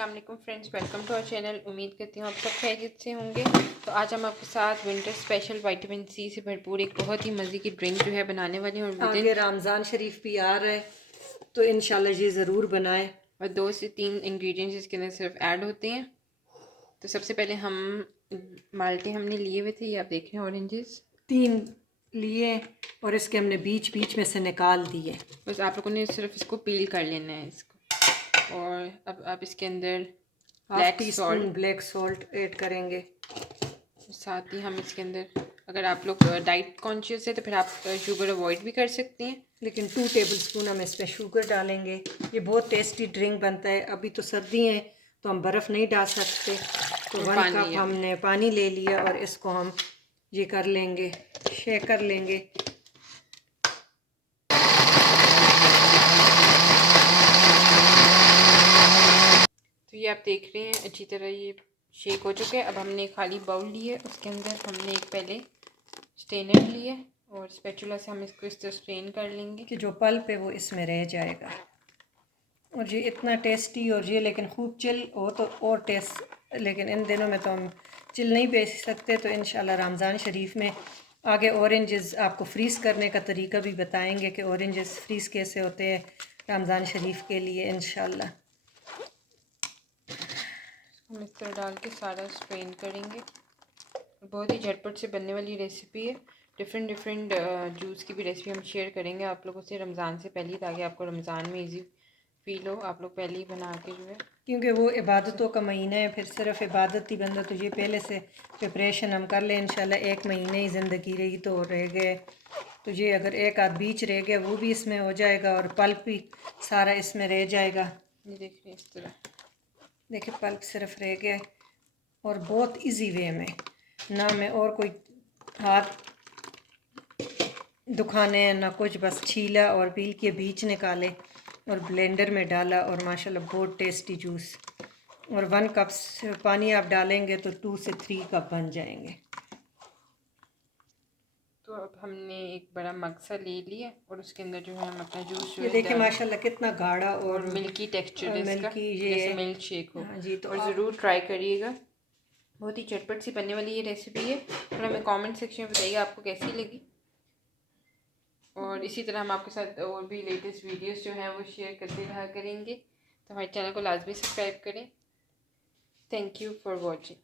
अस्सलाम वालेकुम friends, welcome to our channel. उम्मीद करती हूँ आप सब खैरियत से होंगे। तो आज हम आपके साथ विंटर स्पेशल विटामिन सी से भरपूर एक बहुत ही मज़े की ड्रिंक जो है बनाने वाली हैं। और आगे रमज़ान शरीफ भी आ रहा है तो इंशाल्लाह ये ज़रूर बनाएं। और 2 से 3 इंग्रेडिएंट्स इसके अंदर सिर्फ ऐड होते हैं। तो सबसे पहले हम माल्टे हमने लिए हुए थे, ये आप देख रहे हैं ऑरेंजेस 3 लिए और इसके हमने बीच बीच में से निकाल दिए। बस आप लोगों ने सिर्फ इसको पील कर लेना है इसको। और अब आप इसके अंदर half tea spoon black salt add करेंगे। साथ ही हम इसके अंदर, अगर आप लोग डाइट कॉन्शियस है तो फिर आप शुगर अवॉइड भी कर सकते हैं, लेकिन 2 टेबलस्पून हम इस पर शुगर डालेंगे। ये बहुत टेस्टी ड्रिंक बनता है। अभी तो सर्दी है तो हम बर्फ़ नहीं डाल सकते, तो 1 कप हमने पानी ले लिया और इसको हम ये कर लेंगे, शेक कर लेंगे। तो ये आप देख रहे हैं अच्छी तरह ये शेक हो चुके हैं। अब हमने खाली बाउल लिए, उसके अंदर हमने एक पहले स्ट्रेनर लिए और स्पैचुला से हम इसको इस तरह स्ट्रेन कर लेंगे कि जो पल्प है वो इसमें रह जाएगा। और ये इतना टेस्टी और ये लेकिन खूब चिल हो तो और टेस्ट, लेकिन इन दिनों में तो हम चिल नहीं पी सकते। तो इंशाल्लाह रमज़ान शरीफ में आगे ऑरेंजेस आपको फ्रीज़ करने का तरीका भी बताएंगे कि ऑरेंजेस फ्रीज़ कैसे होते हैं रमज़ान शरीफ के लिए इंशाल्लाह। हम इस तरह डाल के सारा स्ट्रेन करेंगे। बहुत ही झटपट से बनने वाली रेसिपी है। डिफरेंट जूस की भी रेसिपी हम शेयर करेंगे आप लोगों से रमज़ान से पहले, ताकि आपको रमज़ान में इजी फील हो, आप लोग पहले ही बना के जो है, क्योंकि वो इबादतों का महीना है, फिर सिर्फ इबादत ही बंदा, तो ये पहले से प्रिपरेशन हम कर लें। इंशाल्लाह 1 महीने ही ज़िंदगी रही तो रह गए, तो ये अगर एक आध बीच रह गया वो भी इसमें हो जाएगा और पल्प भी सारा इसमें रह जाएगा। ये देख रहे हैं इस तरह। देखिए पल्प सिर्फ रह गया और बहुत इजी वे में, ना मैं और कोई हाथ दुखाने ना कुछ, बस छीला और पील के बीज निकाले और ब्लेंडर में डाला और माशाल्लाह बहुत टेस्टी जूस। और 1 कप पानी आप डालेंगे तो 2 से 3 कप बन जाएंगे। तो अब हमने एक बड़ा मग सा ले लिया और उसके अंदर जो है हम अपना जूस जो ये है देखिए माशाल्लाह कितना गाढ़ा और मिल्की टेक्सचर है इसका, मिल्की ये जैसे मिल्क शेक हो। हाँ जी, तो और ज़रूर ट्राई करिएगा, बहुत ही झटपट सी बनने वाली ये रेसिपी है। और हमें कमेंट सेक्शन में बताइए आपको कैसी लगी। और इसी तरह हम आपके साथ और भी लेटेस्ट वीडियोस जो हैं वो शेयर करते रहा करेंगे। तो हमारे चैनल को लाजमी सब्सक्राइब करें। Thank you for watching.